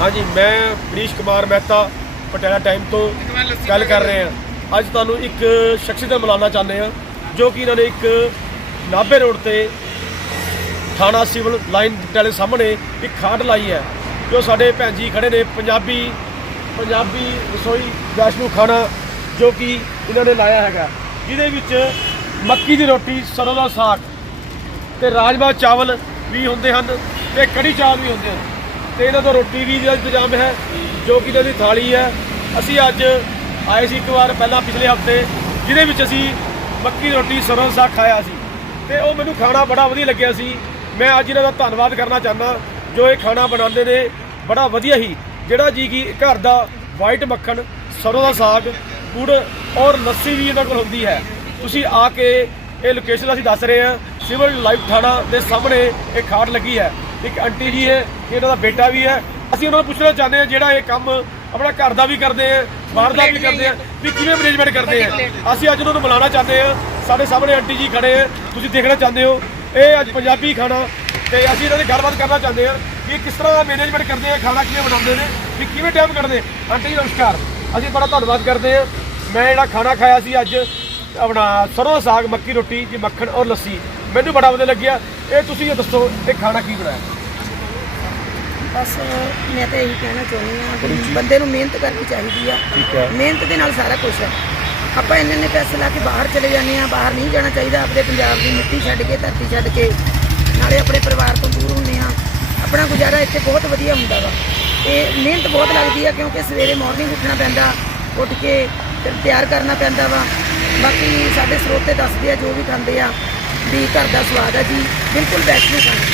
ਹਾਂਜੀ ਮੈਂ ਪ੍ਰੀਸ਼ ਕੁਮਾਰ ਮਹਿਤਾ ਪਟਿਆਲਾ ਟਾਈਮ ਤੋਂ ਗੱਲ ਕਰ ਰਹੇ ਹਾਂ। ਅੱਜ ਤੁਹਾਨੂੰ ਇੱਕ ਸ਼ਖਸ ਦਾ ਮਿਲਾਉਣਾ ਚਾਹੁੰਦੇ ਹਾਂ ਜੋ ਕਿ ਇਹਨਾਂ ਨੇ ਇੱਕ ਨਾਭੇ ਰੋਡ ਤੇ ਥਾਣਾ ਸਿਵਲ ਲਾਈਨ ਪਟਿਆਲੇ ਸਾਹਮਣੇ ਇੱਕ ਖਾਟ ਲਾਈ ਹੈ ਜੋ ਸਾਡੇ ਭੈਣ ਜੀ ਖੜੇ ਨੇ ਪੰਜਾਬੀ ਪੰਜਾਬੀ ਰਸੋਈ ਵੈਸ਼ਨੂ ਖਾਣਾ ਜੋ ਕਿ ਇਹਨਾਂ ਨੇ ਲਾਇਆ ਹੈਗਾ। ਜਿਹਦੇ ਵਿੱਚ ਮੱਕੀ ਦੀ ਰੋਟੀ ਸਰੋਂ ਦਾ ਸਾਗ ਤੇ ਰਾਜਮਾ ਚਾਵਲ ਵੀ ਹੁੰਦੇ ਹਨ ਤੇ ਕੜੀ ਚਾਵਲ ਵੀ ਹੁੰਦੇ ਹਨ। ਤੇ ਇਹਨਾਂ ਤੋਂ ਰੋਟੀ ਵੀ ਦਾ ਇੰਤਜ਼ਾਮ ਹੈ, ਜੋ ਕਿ ਇਹਨਾਂ ਦੀ ਥਾਲੀ ਹੈ। ਅਸੀਂ ਅੱਜ ਆਏ ਸੀ ਇੱਕ ਵਾਰ ਪਹਿਲਾਂ ਪਿਛਲੇ ਹਫ਼ਤੇ, ਜਿਹਦੇ ਵਿੱਚ ਅਸੀਂ ਮੱਕੀ ਦੀ ਰੋਟੀ ਸਰੋਂ ਦਾ ਸਾਗ ਖਾਇਆ ਸੀ। ਤੇ ਉਹ ਮੈਨੂੰ ਖਾਣਾ ਬੜਾ ਵਧੀਆ ਲੱਗਿਆ ਸੀ। ਮੈਂ ਅੱਜ ਇਹਨਾਂ ਦਾ ਧੰਨਵਾਦ ਕਰਨਾ ਚਾਹੁੰਦਾ, ਜੋ ਇਹ ਖਾਣਾ ਬਣਾਉਂਦੇ ਨੇ, ਬੜਾ ਵਧੀਆ ਹੀ। ਜਿਹੜਾ ਜੀ ਕੀ ਘਰ ਦਾ ਵਾਈਟ ਮੱਖਣ, ਸਰੋਂ ਦਾ ਸਾਗ, ਗੁੜ ਔਰ ਲੱਸੀ ਵੀ ਇਹਨਾਂ ਕੋਲ ਹੁੰਦੀ ਹੈ। ਤੁਸੀਂ ਆ ਕੇ ਇਹ ਲੋਕੇਸ਼ਨ ਅਸੀਂ ਦੱਸ ਰਹੇ ਹਾਂ। ਸਿਵਲ ਲਾਈਫ ਥਾਣਾ ਦੇ ਸਾਹਮਣੇ ਇਹ ਖਾਟ ਲੱਗੀ ਹੈ। ਇੱਕ ਆਂਟੀ ਜੀ ਹੈ ਇਹਨਾਂ ਦਾ ਬੇਟਾ ਵੀ ਹੈ। ਅਸੀਂ ਉਹਨਾਂ ਨੂੰ ਪੁੱਛਣਾ ਚਾਹੁੰਦੇ ਹਾਂ ਜਿਹੜਾ ਇਹ ਕੰਮ ਆਪਣਾ ਘਰ ਦਾ ਵੀ ਕਰਦੇ ਆ ਬਾਹਰ ਦਾ ਵੀ ਕਰਦੇ ਆ ਵੀ ਕਿਵੇਂ ਮੈਨੇਜਮੈਂਟ ਕਰਦੇ ਆ ਅਸੀਂ ਅੱਜ ਉਹਨਾਂ ਨੂੰ ਬੁਲਾਉਣਾ ਚਾਹੁੰਦੇ ਹਾਂ। ਸਾਡੇ ਸਾਹਮਣੇ ਆਂਟੀ ਜੀ ਖੜੇ ਆ ਤੁਸੀਂ ਦੇਖਣਾ ਚਾਹੁੰਦੇ ਹੋ। ਇਹ ਅੱਜ ਪੰਜਾਬੀ ਖਾਣਾ ਤੇ ਅਸੀਂ ਇਹਨਾਂ ਦੀ ਗੱਲਬਾਤ ਕਰਨਾ ਚਾਹੁੰਦੇ ਹਾਂ ਕਿ ਕਿਸ ਤਰ੍ਹਾਂ ਦਾ ਮੈਨੇਜਮੈਂਟ ਕਰਦੇ ਆ ਖਾਣਾ ਕਿਵੇਂ ਬਣਾਉਂਦੇ ਨੇ ਵੀ ਕਿਵੇਂ ਟਾਈਮ ਕੱਢਦੇ ਆਂਟੀ ਜੀ ਨਮਸਕਾਰ। ਅਸੀਂ ਬੜਾ ਧੰਨਵਾਦ ਕਰਦੇ ਹਾਂ। ਮੈਂ ਜਿਹੜਾ ਖਾਣਾ ਖਾਇਆ ਸੀ ਅੱਜ ਆਪਣਾ ਸਰੋਂ ਦਾ ਸਾਗ ਮੱਕੀ ਰੋਟੀ ਜੀ ਮੱਖਣ ਔਰ ਲੱਸੀ। ਮੈਨੂੰ ਬੜਾ ਵਧੀਆ ਲੱਗਿਆ। ਇਹ ਤੁਸੀਂ ਇਹ ਦੱਸੋ ਇਹ ਖਾਣਾ ਕੀ ਬਣਾਇਆ? ਬਸ ਮੈਂ ਤਾਂ ਇਹੀ ਕਹਿਣਾ ਚਾਹੁੰਦੀ ਹਾਂ ਵੀ ਬੰਦੇ ਨੂੰ ਮਿਹਨਤ ਕਰਨੀ ਚਾਹੀਦੀ ਆ। ਠੀਕ ਹੈ। ਮਿਹਨਤ ਦੇ ਨਾਲ ਸਾਰਾ ਕੁਝ ਹੈ। ਆਪਾਂ ਇੰਨੇ ਇੰਨੇ ਪੈਸੇ ਲਾ ਕੇ ਬਾਹਰ ਚਲੇ ਜਾਂਦੇ ਆ ਬਾਹਰ ਨਹੀਂ ਜਾਣਾ ਚਾਹੀਦਾ ਆਪਣੇ ਪੰਜਾਬ ਦੀ ਮਿੱਟੀ ਛੱਡ ਕੇ ਧਰਤੀ ਛੱਡ ਕੇ। ਨਾਲੇ ਆਪਣੇ ਪਰਿਵਾਰ ਤੋਂ ਦੂਰ ਹੁੰਦੇ ਆ ਆਪਣਾ ਗੁਜ਼ਾਰਾ ਇੱਥੇ ਬਹੁਤ ਵਧੀਆ ਹੁੰਦਾ ਵਾ। ਤੇ ਮਿਹਨਤ ਬਹੁਤ ਲੱਗਦੀ ਆ ਕਿਉਂਕਿ ਸਵੇਰੇ ਮਾਰਨਿੰਗ ਉੱਠਣਾ ਪੈਂਦਾ ਉੱਠ ਕੇ ਫਿਰ ਤਿਆਰ ਕਰਨਾ ਪੈਂਦਾ ਵਾ। ਬਾਕੀ ਸਾਡੇ ਸਰੋਤੇ ਦੱਸਦੇ ਆ ਜੋ ਵੀ ਖਾਂਦੇ ਆ ਵੀ ਘਰ ਦਾ ਸਵਾਦ ਆ ਜੀ। ਬਿਲਕੁਲ ਬੈਸਟ ਨੂੰ ਖਾਣਾ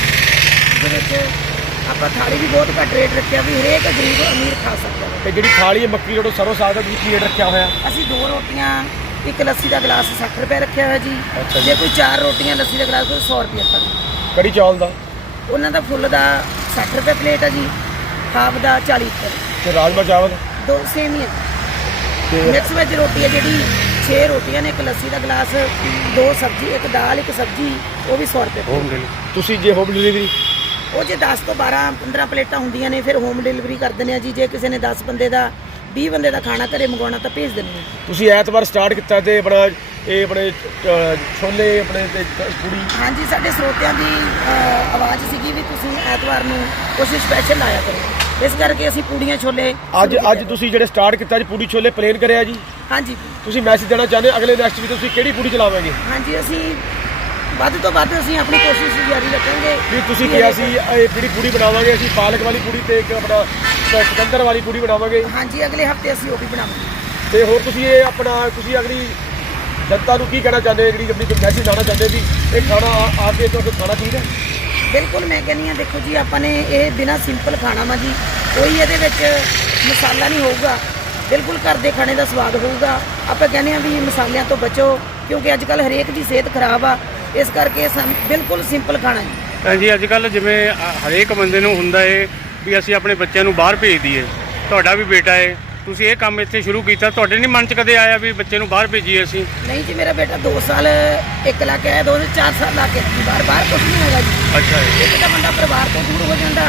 ਜਿਹਦੇ ਵਿੱਚ ਆਪਾਂ ਥਾਲੀ ਵੀ ਬਹੁਤ ਘੱਟ ਰੇਟ ਰੱਖਿਆ ਵੀ ਹਰੇਕ ਗਰੀਬ ਅਮੀਰ ਖਾ ਸਕਦਾ ਤੇ ਜਿਹੜੀ ਥਾਲੀ ਹੈ ਮੱਕੀ ਰੋਟੀ ਸਰੋਂ ਸਾਗ ਦਾ ਤੁਸੀਂ ਕੀ ਰੇਟ ਰੱਖਿਆ ਹੋਇਆ। ਅਸੀਂ ਦੋ ਰੋਟੀਆਂ ਇੱਕ ਲੱਸੀ ਦਾ ਗਲਾਸ 60 ਰੁਪਏ ਰੱਖਿਆ ਹੋਇਆ ਜੀ। ਅੱਛਾ ਜੀ। ਜੇ। ਕੋਈ ਚਾਰ ਰੋਟੀਆਂ ਲੱਸੀ ਦਾ ਗਲਾਸ ਕੋਈ 100 ਰੁਪਏ ਤੱਕ। ਕੜੀ ਚੌਲ ਦਾ? ਉਹਨਾਂ ਦਾ ਫੁੱਲ ਦਾ 60 ਰੁਪਏ ਪਲੇਟ ਹੈ ਜੀ ਹਾਫ ਦਾ 40 ਰੁਪਏ। ਤੇ ਰਾਜਮਾ ਚਾਵਲ? ਦੋ ਸੇਮ ਹੀ ਹੈ ਤੇ ਮਿਕਸ ਵੈਜ ਰੋਟੀ ਹੈ ਜਿਹੜੀ 6 ਰੋਟੀਆਂ ਨੇ ਇੱਕ ਲੱਸੀ ਦਾ ਗਲਾਸ ਦੋ ਸਬਜ਼ੀ ਇੱਕ ਦਾਲ ਇੱਕ ਸਬਜ਼ੀ ਉਹ ਵੀ 100 ਰੁਪਏ ਹੋਮ ਡਿਲੀਵਰੀ ਤੁਸੀਂ ਜੇ ਹੋਮ ਡਿਲੀਵਰੀ ਉਹ ਜੇ 10 ਤੋਂ 12 15 ਪਲੇਟਾਂ ਹੁੰਦੀਆਂ ਨੇ ਫਿਰ ਹੋਮ ਡਿਲੀਵਰੀ ਕਰ ਦਿੰਦੇ ਆ ਜੀ। ਜੇ ਕਿਸੇ ਨੇ 10 ਬੰਦੇ ਦਾ 20 ਬੰਦੇ ਦਾ ਖਾਣਾ ਘਰੇ ਮੰਗਵਾਉਣਾ ਤਾਂ ਭੇਜ ਦਿੰਦੇ ਆ। ਤੁਸੀਂ ਐਤਵਾਰ ਸਟਾਰਟ ਕੀਤਾ ਤੇ ਆਪਣਾ ਇਹ ਆਪਣੇ ਅਹ, ਛੋਲੇ ਆਪਣੇ ਤੇ ਪੂੜੀ। ਹਾਂਜੀ ਸਾਡੇ ਸਰੋਤਿਆਂ ਦੀ ਅਹ, ਆਵਾਜ਼ ਸੀਗੀ ਵੀ ਤੁਸੀਂ ਐਤਵਾਰ ਨੂੰ ਕੁਝ ਸਪੈਸ਼ਲ ਲਾਇਆ ਕਰੋ। ਇਸ ਕਰਕੇ ਅਸੀਂ ਪੂੜੀਆਂ ਛੋਲੇ ਅੱਜ ਸ਼ੁਰੂ ਅੱਜ ਕੀਤੇ। ਤੁਸੀਂ ਜਿਹੜੇ ਸਟਾਰਟ ਕੀਤਾ ਜੀ ਪੂੜੀ ਛੋਲੇ ਪਲੇਨ ਕਰਿਆ ਜੀ। ਹਾਂਜੀ। ਤੁਸੀਂ ਮੈਸੇਜ ਦੇਣਾ ਚਾਹੁੰਦੇ ਹੋ ਅਗਲੇ ਨੈਕਸਟ ਵੀ ਤੁਸੀਂ ਕਿਹੜੀ ਪੂੜੀ ਚਲਾਵਾਂਗੇ? ਹਾਂਜੀ ਅਸੀਂ ਵੱਧ ਤੋਂ ਵੱਧ ਅਸੀਂ ਆਪਣੀ ਕੋਸ਼ਿਸ਼ ਜਾਰੀ ਰੱਖਾਂਗੇ। ਵੀ ਤੁਸੀਂ ਕਿਹਾ ਸੀ ਇਹ ਜਿਹੜੀ ਪੂੜੀ ਬਣਾਵਾਂਗੇ ਅਸੀਂ ਪਾਲਕ ਵਾਲੀ ਪੂੜੀ ਤੇ ਇੱਕ ਆਪਣਾ ਸਿਕੰਦਰ ਵਾਲੀ ਪੂੜੀ ਬਣਾਵਾਂਗੇ। ਹਾਂਜੀ ਅਗਲੇ ਹਫ਼ਤੇ ਅਸੀਂ ਉਹ ਵੀ ਬਣਾਵਾਂਗੇ। ਤੇ ਹੋਰ ਤੁਸੀਂ ਇਹ ਆਪਣਾ ਤੁਸੀਂ ਅਗਲੀ ਜਨਤਾ ਨੂੰ ਕੀ ਕਹਿਣਾ ਚਾਹੁੰਦੇ ਹੋ? ਜਿਹੜੀ ਆਪਣੀ ਮੈਸੇਜ ਦੇਣਾ ਚਾਹੁੰਦੇ ਵੀ ਇਹ ਖਾਣਾ ਆ- ਆ ਕੇ ਤੋਂ ਖਾਣਾ ਚਾਹੀਦਾ ਬਿਲਕੁਲ ਮੈਂ ਕਹਿੰਦੀ ਆ ਦੇਖੋ ਜੀ ਆਪਾਂ ਨੇ ਇਹ ਬਿਨਾ ਸਿੰਪਲ ਖਾਣਾ ਵਾ ਜੀ ਕੋਈ ਇਹਦੇ ਵਿੱਚ ਮਸਾਲਾ ਨਹੀਂ ਹੋਊਗਾ। ਬਿਲਕੁਲ ਘਰ ਦੇ ਖਾਣੇ ਦਾ ਸਵਾਦ ਹੋਊਗਾ। ਆਪਾਂ ਕਹਿੰਦੇ ਆ ਵੀ ਮਸਾਲਿਆਂ ਤੋਂ ਬਚੋ ਕਿਉਂਕਿ ਅੱਜ ਕੱਲ ਹਰੇਕ ਦੀ ਸਿਹਤ ਖਰਾਬ ਆ। ਇਸ ਕਰਕੇ ਸਾਨੂੰ ਬਿਲਕੁਲ ਸਿੰਪਲ ਖਾਣਾ ਜੀ। ਹਾਂਜੀ ਅੱਜ ਕੱਲ ਜਿਵੇਂ ਅ, ਹਰੇਕ ਬੰਦੇ ਨੂੰ ਹੁੰਦਾ ਏ ਵੀ ਅਸੀਂ ਆਪਣੇ ਬੱਚਿਆਂ ਨੂੰ ਬਾਹਰ ਭੇਜ ਦਈਏ। ਤੁਹਾਡਾ ਵੀ ਬੇਟਾ ਏ। ਤੁਸੀਂ ਇਹ ਕੰਮ ਇੱਥੇ ਸ਼ੁਰੂ ਕੀਤਾ ਤੁਹਾਡੇ ਨਹੀਂ ਮਨ 'ਚ ਕਦੇ ਆਇਆ ਵੀ ਬੱਚੇ ਨੂੰ ਬਾਹਰ ਭੇਜੀਏ ਅਸੀਂ? ਨਹੀਂ ਜੀ ਮੇਰਾ ਬੇਟਾ 2 ਸਾਲ ਇੱਕ ਲਾ ਕੇ ਆਇਆ ਦੋ ਸਾਲ ਚਾਰ ਸਾਲ ਲਾ ਕੇ। ਬਾਹਰ ਬਾਹਰ ਕੁਝ ਨਹੀਂ ਹੈਗਾ ਜੀ। ਅੱਛਾ ਇੱਕ ਤਾਂ ਬੰਦਾ ਪਰਿਵਾਰ ਤੋਂ ਦੂਰ ਹੋ ਜਾਂਦਾ।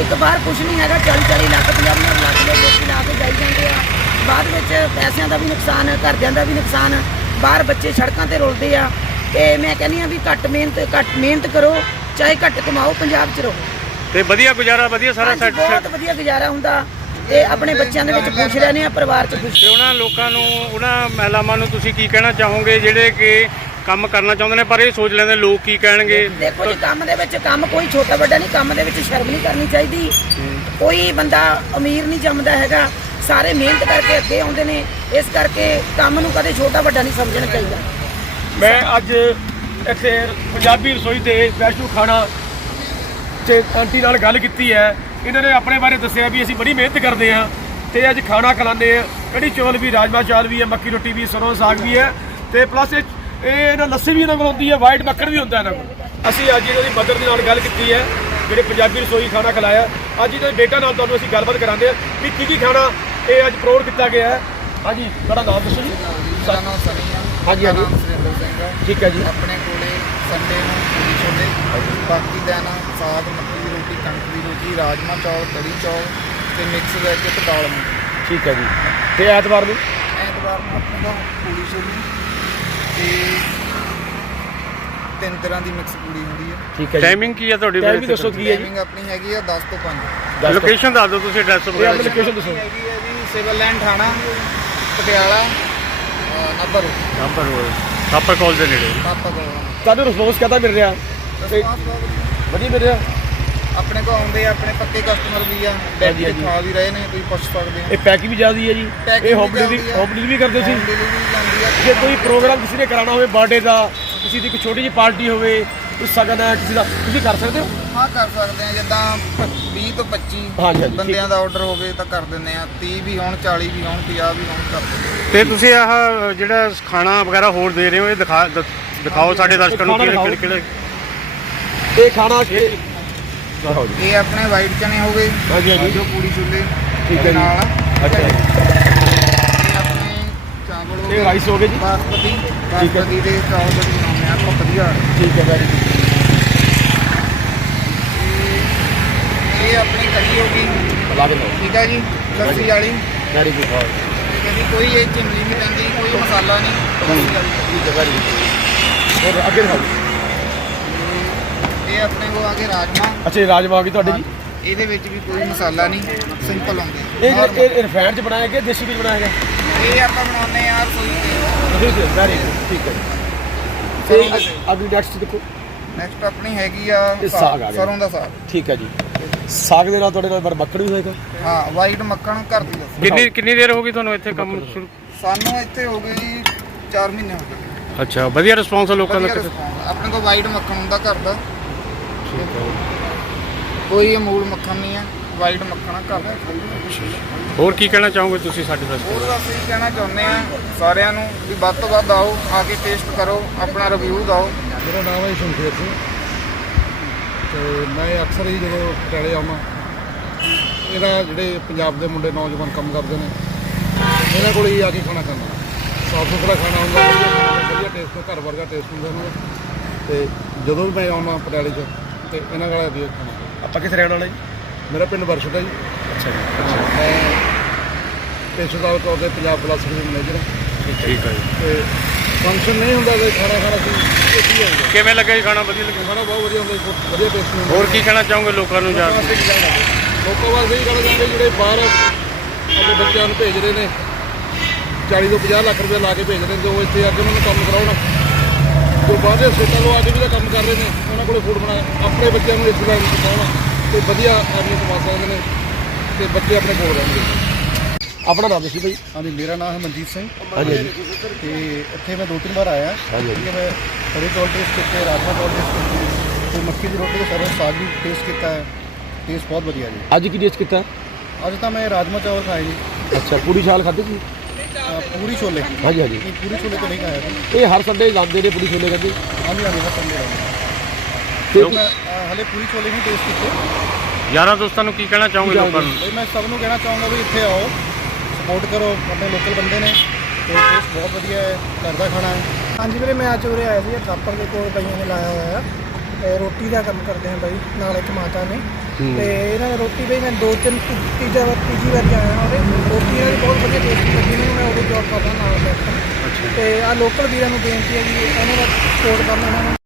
ਇੱਕ ਬਾਹਰ ਕੁਝ ਨਹੀਂ ਹੈਗਾ 40 40 ਲੱਖ 50 ਲੱਖ ਦੇ ਲੋਕੀ ਲਾ ਕੇ ਜਾਈ ਜਾਂਦੇ ਆ। ਬਾਅਦ ਵਿੱਚ ਪੈਸਿਆਂ ਦਾ ਵੀ ਨੁਕਸਾਨ ਘਰਦਿਆਂ ਦਾ ਵੀ ਨੁਕਸਾਨ। ਬਾਹਰ ਬੱਚੇ ਸੜਕਾਂ ਤੇ ਰੁਲਦੇ ਆ। ਤੇ ਮੈਂ ਕਹਿੰਦੀ ਆ ਵੀ ਘੱਟ ਮਿਹਨਤ ਘੱਟ ਮਿਹਨਤ ਕਰੋ ਚਾਹੇ ਘੱਟ ਕਮਾਓ ਪੰਜਾਬ 'ਚ ਰਹੋ। ਤੇ ਵਧੀਆ ਗੁਜ਼ਾਰਾ ਵਧੀਆ ਸਾਰਾ ਹਾਂਜੀ, ਸੈੱਟ ਬਹੁਤ ਵਧੀਆ ਗੁਜ਼ਾਰਾ ਹੁੰਦਾ ਤੇ ਆਪਣੇ ਬੱਚਿਆਂ ਦੇ ਵਿੱਚ ਖੁਸ਼ ਰਹਿੰਦੇ ਆ ਪਰਿਵਾਰ 'ਚ ਖੁਸ਼ ਤੇ ਉਹਨਾਂ ਲੋਕਾਂ ਨੂੰ ਉਹਨਾਂ ਮਹਿਲਾਵਾਂ ਨੂੰ ਤੁਸੀਂ ਕੀ ਕਹਿਣਾ ਚਾਹੋਗੇ ਜਿਹੜੇ ਕਿ ਕੰਮ ਕਰਨਾ ਚਾਹੁੰਦੇ ਨੇ ਪਰ ਇਹ ਸੋਚ ਲੈਂਦੇ ਲੋਕ ਕੀ ਕਹਿਣਗੇ? ਦੇਖੋ ਜੀ ਕੰਮ ਦੇ ਵਿੱਚ ਕੰਮ ਕੋਈ ਛੋਟਾ ਵੱਡਾ ਨਹੀਂ ਕੰਮ ਦੇ ਵਿੱਚ ਸ਼ਰਮ ਨਹੀਂ ਕਰਨੀ ਚਾਹੀਦੀ। ਕੋਈ ਬੰਦਾ ਅਮੀਰ ਨਹੀਂ ਜੰਮਦਾ ਹੈਗਾ ਸਾਰੇ ਮਿਹਨਤ ਕਰਕੇ ਅੱਗੇ ਆਉਂਦੇ ਨੇ ਇਸ ਕਰਕੇ ਕੰਮ ਨੂੰ ਕਦੇ ਛੋਟਾ ਵੱਡਾ ਨਹੀਂ ਸਮਝਣਾ ਚਾਹੀਦਾ। ਮੈਂ ਅੱਜ ਇੱਥੇ ਪੰਜਾਬੀ ਰਸੋਈ ਤੇ ਵੈਸ਼ਨੂ ਖਾਣਾ ਤੇ ਆਂਟੀ ਨਾਲ ਗੱਲ ਕੀਤੀ ਹੈ। ਇਹਨਾਂ ਨੇ ਆਪਣੇ ਬਾਰੇ ਦੱਸਿਆ ਵੀ ਅਸੀਂ ਬੜੀ ਮਿਹਨਤ ਕਰਦੇ ਹਾਂ ਤੇ ਅੱਜ ਖਾਣਾ ਖਿਲਾਉਂਦੇ ਆ ਕੜੀ ਚੌਲ ਵੀ, ਰਾਜਮਾ ਚਾਵਲ ਵੀ ਹੈ, ਮੱਕੀ ਰੋਟੀ ਵੀ, ਸਰੋਂ, ਸਾਗ ਵੀ ਹੈ ਤੇ ਪਲੱਸ ਇਹ ਇਹ ਇਹਨਾਂ ਲੱਸੀ ਵੀ ਇਹਨਾਂ ਕੋਲ ਹੁੰਦੀ ਹੈ ਵਾਈਟ ਮੱਖਣ ਵੀ ਹੁੰਦਾ ਇਹਨਾਂ ਕੋਲ। ਅਸੀਂ ਅੱਜ ਇਹਨਾਂ ਦੀ ਮਦਰ ਦੇ ਨਾਲ ਗੱਲ ਕੀਤੀ ਹੈ, ਜਿਹੜੇ ਪੰਜਾਬੀ ਰਸੋਈ ਖਾਣਾ ਖਿਲਾਇਆ। ਅੱਜ ਇਹਨਾਂ ਦੇ ਬੇਟਾ ਨਾਲ ਤੁਹਾਨੂੰ ਅਸੀਂ ਗੱਲਬਾਤ ਕਰਾਉਂਦੇ ਆ ਵੀ ਕੀ ਕੀ ਖਾਣਾ ਇਹ ਅੱਜ ਪ੍ਰੋਵਾਈਡ ਕੀਤਾ ਗਿਆ ਹੈ। ਹਾਂਜੀ, ਤੁਹਾਡਾ ਨਾਮ ਦੱਸੋ ਜੀ। ਮੇਰਾ ਨਾਮ ਸਨੀ ਆ। ਹਾਂਜੀ, ਹਾਂਜੀ। ਮੇਰਾ ਨਾਮ ਸੁਰਿੰਦਰ ਸਿੰਘ ਆ। ਠੀਕ ਹੈ ਜੀ। ਆਪਣੇ ਕੋਲੇ ਸੰਡੇ ਨੂੰ ਪੂਰੀ ਛੋਲੇ। ਬਾਕੀ ਦਿਨ ਸਾਗ ਮੱਕੀ ਦੀ ਰੋਟੀ ਕਣਕ ਦੀ ਰੋਟੀ ਰਾਜਮਾ ਚੌਲ ਕੜੀ ਚੌਲ ਤੇ ਮਿਕਸ ਵੈਜ ਤੇ ਦਾਲ ਮੂੰਗੀ ਠੀਕ ਹੈ ਜੀ। ਤੇ ਐਤਵਾਰ ਨੂੰ? ਐਤਵਾਰ ਨੂੰ ਆਪਣੇ ਕੋਲ ਪੂਰੀ ਛੋਲੀ ਤੇ ਤਿੰਨ ਤਰ੍ਹਾਂ ਦੀ ਮਿਕਸ ਪੂਰੀ ਹੁੰਦੀ ਹੈ ਠੀਕ ਹੈ ਜੀ। ਟਾਈਮਿੰਗ ਕੀ ਹੈ ਤੁਹਾਡੀ ਵੀ ਦੱਸੋ ਕੀ ਹੈ ਜੀ। ਟਾਈਮਿੰਗ ਆਪਣੀ ਹੈਗੀ ਆ 10 ਤੋਂ 5 ਦੱਸ ਦਿਓ। ਲੋਕੇਸ਼ਨ ਦੱਸ ਦਿਓ ਤੁਸੀਂ ਐਡਰੈਸ ਵਗੈਰਾ ਲੋਕੇਸ਼ਨ ਦੱਸੋ। ਹੈਗੀ ਹੈ ਜੀ ਸਿਵਲ ਲਾਈਨ ਥਾਣਾ ਪਟਿਆਲਾ ਨੰਬਰ ਨੰਬਰ ਕਾਪਰ ਕਾਲ ਦੇ ਨੇੜੇ। ਪਾਪਾ ਕੋਲ ਤੁਹਾਨੂੰ ਰਿਸਪੌਂਸ ਕਹਤਾ ਮਿਲ ਰਿਹਾ? ਰਿਸਪਾਂਸ ਬਹੁਤ ਵਧੀਆ। ਵਧੀਆ ਮਿਲ ਰਿਹਾ? ਆਪਣੇ ਕੋਲ ਆਉਂਦੇ ਆ ਆਪਣੇ ਪੱਕੇ ਕਸਟਮਰ ਵੀ ਆ ਬੈਠ ਕੇ। ਖਾ ਵੀ ਰਹੇ ਨੇ ਤੁਸੀਂ ਪੁੱਛ ਸਕਦੇ ਆ ਇਹ ਪੈਕਿੰਗ ਵੀ ਜ਼ਿਆਦੀ ਹੈ ਜੀ। Packing ਇਹ ਹੋਮ ਵੀ ਡਿਲੀਵਰੀ ਜ਼ਿਆਦੀ ਹੈ। ਹੋਮ ਡਿਲੀਵਰੀ ਕਰਦੇ ਸੀ। ਜਾਂਦੀ ਆ। ਜੇ ਕੋਈ ਪ੍ਰੋਗਰਾਮ ਕਿਸੇ ਨੇ ਕਰਾਉਣਾ ਹੋਵੇ ਬਰਥਡੇ ਦਾ ਕਿਸੇ ਦੀ ਕੋਈ ਛੋਟੀ ਜਿਹੀ ਪਾਰਟੀ ਹੋਵੇ ਕੋਈ ਸਗਨ ਹੈ ਕਿਸੇ ਦਾ ਤੁਸੀਂ ਕਰ ਸਕਦੇ ਹੋ? ਹਾਂ ਕਰ ਸਕਦੇ ਆ ਜਿੱਦਾਂ 20 ਤੋਂ 25 ਹਾਂਜੀ, ਬੰਦਿਆਂ ਦਾ ਆਰਡਰ ਹੋਵੇ ਤਾਂ ਕਰ ਦਿੰਦੇ ਆ 30 ਵੀ ਹੋਣ 40 ਵੀ ਹੋਣ 50 ਵੀ ਹੋਣ ਕਰ ਦਿੰਦੇ ਆ। ਤੇ ਤੁਸੀਂ ਆਹ ਜਿਹੜਾ ਖਾਣਾ ਵਗੈਰਾ ਹੋਰ ਦੇ ਰਹੇ ਹੋ ਇਹ ਦਿਖਾ ਦ- ਦਿਖਾਓ ਸਾਡੇ ਦਰਸ਼ਕਾਂ ਨੂੰ ਖਾਣਾ ਕਿਹੜੇ। ਕਿਹੜੇ ਇਹ ਖਾਣਾ ਇਹ ਦਿਖਾਓ ਜੀ ਇਹ ਆਪਣੇ ਵਾਈਟ ਚਨੇ ਹੋ ਗਏ ਹਾਂਜੀ, ਹਾਂਜੀ। ਜੋ ਪੂਰੀ ਛੋਲੇ ਠੀਕ ਹੈ ਜੀ। ਨਾਲ ਅੱਛਾ ਜੀ ਇਹ ਆਪਣੇ ਚਾਵਲ ਹੋ ਇਹ ਗਏ ਰਾਈਸ ਹੋ ਗਏ ਜੀ ਬਾਸਮਤੀ। ਬਾਸਮਤੀ ਦੇ ਚਾਵਲ ਬਣਾਉਂਦੇ ਆ ਆਪਾਂ ਵਧੀਆ ਠੀਕ ਹੈ ਵੈਰੀ ਗੁੱਡ ਇਹ ਆਪਣੀ ਕੜੀ ਹੋ ਗਈ ਲਾ ਕੇ ਲਓ ਠੀਕ ਹੈ ਜੀ? ਲੱਸੀ ਵਾਲੀ ਵੈਰੀ ਗੁੱਡ ਹਾਂ ਇਹਦੀ ਕੋਈ ਇਹ ਚਿਮਲੀ ਨਹੀਂ ਪੈਂਦੀ ਕੋਈ ਮਸਾਲਾ ਨਹੀਂ। ਠੀਕ ਹੈ ਵੈਰੀ ਗੁੱਡ ਹੋਰ ਅੱਗੇ ਦਿਖਾਓ। ਇਹ ਆਪਣੇ ਕੋਲ ਆ ਕੇ ਰਾਜਮਾ। ਅੱਛਾ ਇਹ ਰਾਜਮਾ ਕੀ ਤੁਹਾਡੇ ਜੀ? ਇਹਦੇ ਵਿੱਚ ਵੀ ਕੋਈ ਮਸਾਲਾ ਨਹੀਂ ਸਿੰਪਲ ਹੁੰਦੇ ਇਹ ਇਹ ਰਿਫਾਈਨਡ ਚ ਬਣਾਇਆ ਗਿਆ ਦੇਸੀ ਵਿੱਚ ਬਣਾਇਆ ਗਿਆ? ਇਹ ਆਪਾਂ ਬਣਾਉਂਦੇ ਆ ਰਸੋਈ ਤੁਸੀਂ ਵੈਰੀ ਗੁੱਡ ਠੀਕ ਹੈ ਤੇ ਦੇ ਅਗਲੀ ਨੈਕਸਟ ਦੇਖੋ। ਨੈਕਸਟ ਆਪਣੀ ਹੈਗੀ ਆ ਆ। ਸਰੋਂ ਦਾ ਸਾਗ। ਠੀਕ ਹੈ ਜੀ। ਸਾਗ ਦੇ ਨਾਲ ਤੁਹਾਡੇ ਨਾਲ ਮੱਖਣ ਵੀ ਹੋਏਗਾ। ਹਾਂ ਵਾਈਟ ਮੱਖਣ ਘਰ ਦੀ। ਕਿੰਨੀ ਕਿੰਨੀ ਦੇਰ ਹੋ ਗਈ ਤੁਹਾਨੂੰ ਇੱਥੇ ਕੰਮ ਸ਼ੁਰੂ? ਸਾਨੂੰ ਇੱਥੇ ਹੋ ਗਏ ਜੀ 4 ਮਹੀਨੇ ਹੋ ਗਏ। ਅੱਛਾ ਵਧੀਆ ਰਿਸਪੌਂਸ ਲੋਕਾਂ ਦਾ ਵਧੀਆ ਕਿਤੇ response। ਆਪਣੇ ਕੋਲ ਵਾਈਟ ਮੱਖਣ ਹੁੰਦਾ ਘਰ ਦਾ। ਕੋਈ ਅਮੂਲ ਮੱਖਣ ਨਹੀਂ ਹੈ ਵਾਈਟ ਮੱਖਣ ਆ ਘਰ ਦਾ। ਹੋਰ ਕੀ ਕਹਿਣਾ ਚਾਹੋਗੇ ਤੁਸੀਂ ਸਾਡੇ ਦਰਸ਼ਕਾਂ ਹੋਰ ਅਸੀਂ ਕਹਿਣਾ ਚਾਹੁੰਦੇ ਆ ਸਾਰਿਆਂ ਨੂੰ ਵੀ ਵੱਧ ਤੋਂ ਵੱਧ ਆਓ ਆ ਕੇ ਟੇਸਟ ਕਰੋ ਆਪਣਾ ਰਿਵਿਊ ਦਿਓ। ਮੇਰਾ ਨਾਮ ਹੈ ਸ਼ਮਸ਼ੇਰ ਸਿੰਘ। ਤੇ ਮੈਂ ਅਕਸਰ ਹੀ ਜਦੋਂ ਪਟਿਆਲੇ ਆਉਣਾ ਇਹਦਾ ਜਿਹੜੇ ਪੰਜਾਬ ਦੇ ਮੁੰਡੇ ਨੌਜਵਾਨ ਕੰਮ ਕਰਦੇ ਨੇ ਇਹਨਾਂ ਕੋਲ ਹੀ ਆ ਕੇ ਖਾਣਾ ਖਾਂਦਾ। ਸਾਫ਼ ਸੁਥਰਾ ਖਾਣਾ ਹੁੰਦਾ ਵਧੀਆ ਟੇਸਟ ਘਰ ਵਰਗਾ ਟੇਸਟ ਹੁੰਦਾ ਇਹਨਾਂ ਦਾ। ਤੇ ਜਦੋਂ ਵੀ ਮੈਂ ਆਉਣਾ ਪਟਿਆਲੇ 'ਚ ਤੇ ਇਹਨਾਂ ਕੋਲ ਆ ਕੇ ਖਾਣਾ। ਆਪਾਂ ਕਿੱਥੇ ਰਹਿਣ ਵਾਲੇ ਜੀ? ਮੇਰਾ ਪਿੰਡ ਵਰਸ਼ਟ ਹੈ ਜੀ। ਅੱਛਾ ਜੀ ਮੈਂ ਪੇਸ਼ੇਦਾਰ ਤੌਰ ਤੇ ਪੰਜਾਬ ਪਲੱਸ ਦੇ ਮੈਨੇਜਰ ਹਾਂ। ਠੀਕ ਹੈ ਜੀ। ਤੇ ਫੰਕਸ਼ਨ ਨਹੀਂ ਹੁੰਦਾ ਤੇ ਖਾਣਾ ਖਾਣਾ ਸੀ ਇਹ ਕੀ ਹੈ ਕਿਵੇਂ ਲੱਗਿਆ ਜੀ ਖਾਣਾ? ਵਧੀਆ ਲੱਗਿਆ ਖਾਣਾ ਬਹੁਤ ਵਧੀਆ ਹੁੰਦਾ ਜੀ, ਬਹੁਤ ਵਧੀਆ ਟੇਸਟ ਹੁੰਦਾ। ਹੋਰ ਕੀ ਕਹਿਣਾ ਚਾਹੋਗੇ ਲੋਕਾਂ ਨੂੰ ਜਾ ਕੇ? ਲੋਕਾਂ ਵਾਸਤੇ ਹੀ ਗੱਲ ਜਾਂਦੇ ਜਿਹੜੇ ਬਾਹਰ ਆਪਣੇ ਬੱਚਿਆਂ ਨੂੰ ਭੇਜ ਰਹੇ ਨੇ 40 ਤੋਂ 50 ਲੱਖ ਰੁਪਏ ਲਾ ਕੇ ਭੇਜ ਰਹੇ ਨੇ ਤੇ ਉਹ ਇੱਥੇ ਆ ਕੇ ਉਹਨਾਂ ਨੂੰ ਕੰਮ ਕਰਾਉਣ। ਜੋ ਬਾਹਰ ਦੇ ਸਟੇਟਾਂ ਤੋਂ ਆ ਕੇ ਵੀ ਤਾਂ ਕੰਮ ਕਰ ਰਹੇ ਨੇ ਉਹਨਾਂ ਕੋਲੇ ਫੂਡ ਬਣਾ ਆਪਣੇ ਬੱਚਿਆਂ ਨੂੰ ਇਸ ਨੂੰ ਸਿਖਾਉਣ ਤੇ ਵਧੀਆ ਆਦਮੀ ਕਮਾ ਸਕਦੇ ਨੇ ਤੇ ਬੱਚੇ ਆਪਣੇ ਕੋਲ ਰਹਿਣਗੇ। ਆਪਣਾ ਨਾਮ ਦੱਸੀ ਭਾਈ। ਹਾਂਜੀ ਮੇਰਾ ਨਾਮ ਹੈ ਮਨਜੀਤ ਸਿੰਘ। ਹਾਂਜੀ ਹਾਂਜੀ। ਤੇ ਇੱਥੇ ਮੈਂ ਦੋ ਤਿੰਨ ਵਾਰ ਆਇਆ। ਹਾਂਜੀ, ਹੈ ਮੈਂ ਕੜੀ ਚੌਲ ਟੇਸਟ ਕੀਤੇ ਰਾਜਮਾ ਚੌਲ ਟੇਸਟ ਕੀਤੇ ਤੇ ਮੱਕੀ ਦੀ ਰੋਟੀ ਤੇ ਸਰੋਂ ਸਾਗ ਵੀ ਟੇਸਟ ਕੀਤਾ ਹੈ। ਟੇਸਟ ਬਹੁਤ ਵਧੀਆ ਜੀ। ਅੱਜ ਕੀ ਟੇਸਟ ਕੀਤਾ? ਅੱਜ ਤਾਂ ਮੈਂ ਰਾਜਮਾ ਚਾਵਲ ਖਾਏ ਜੀ। ਅੱਛਾ ਪੂਰੀ ਛਾਲ ਖਾਧੀ ਸੀ? ਪੂਰੀ ਛੋਲੇ। ਹਾਂਜੀ ਹਾਂਜੀ। ਪੂਰੀ ਛੋਲੇ ਤਾਂ ਨਹੀਂ ਖਾਇਆ ਇਹ ਹਰ ਸੰਡੇ ਲਾਉਂਦੇ ਨੇ ਪੂਰੀ ਛੋਲੇ ਕਹਿੰਦੇ ਹਾਂਜੀ ਹਾਂਜੀ ਮੈਂ ਸਮਝ ਰਿਹਾ ਤੇ ਹਲੇ ਪੂਰੀ ਛੋਲੇ ਨਹੀਂ ਟੇਸਟ ਕੀਤੇ। ਯਾਰਾਂ ਦੋਸਤਾਂ ਨੂੰ ਕੀ ਕਹਿਣਾ ਚਾਹੋਗੇ ਲੋਕਾਂ ਨੂੰ? ਮੈਂ ਸਭ ਨੂੰ ਕਹਿਣਾ ਚਾਹੂੰਗਾ ਵੀ ਇੱਥੇ ਆਓ। ਸਪੋਰਟ ਕਰੋ ਆਪਣੇ ਲੋਕਲ ਬੰਦੇ ਨੇ। ਤੇ ਟੇਸਟ ਬਹੁਤ ਵਧੀਆ ਹੈ ਘਰ ਦਾ ਖਾਣਾ ਹੈ। ਹਾਂਜੀ ਵੀਰੇ ਮੈਂ ਅੱਜ ਉਰੇ ਆਇਆ ਸੀ ਥਾਪਰ ਦੇ ਕੋਲ ਬਈਆਂ ਨੇ ਲਾਇਆ ਹੋਇਆ ਤੇ ਰੋਟੀ ਦਾ ਕੰਮ ਕਰਦੇ ਆ ਬਾਈ ਨਾਲ ਇੱਕ ਮਾਤਾ ਨੇ। ਤੇ ਇਹਨਾਂ ਦੀ ਰੋਟੀ ਬਈ ਮੈਂ ਦੋ ਤਿੰਨ ਤੀਜਾ ਵਾਰ ਤੀਜੀ ਵਾਰ ਆਇਆ ਉਹਦੇ ਰੋਟੀ ਇਹਨਾਂ ਦੀ ਬਹੁਤ ਵਧੀਆ ਟੇਸਟੀ ਲੱਗੀ ਮੈਨੂੰ ਮੈਂ ਉਹਦੇ ਜੌਬ ਕਰਦਾ ਨਾਲ ਬੈਠਾ ਤੇ ਆ ਲੋਕਲ ਵੀਰਾਂ ਨੂੰ ਬੇਨਤੀ ਹੈ ਕਿ ਇਹਨਾਂ ਦਾ ਸਪੋਰਟ ਕਰਨ ਇਹਨਾਂ ਨੂੰ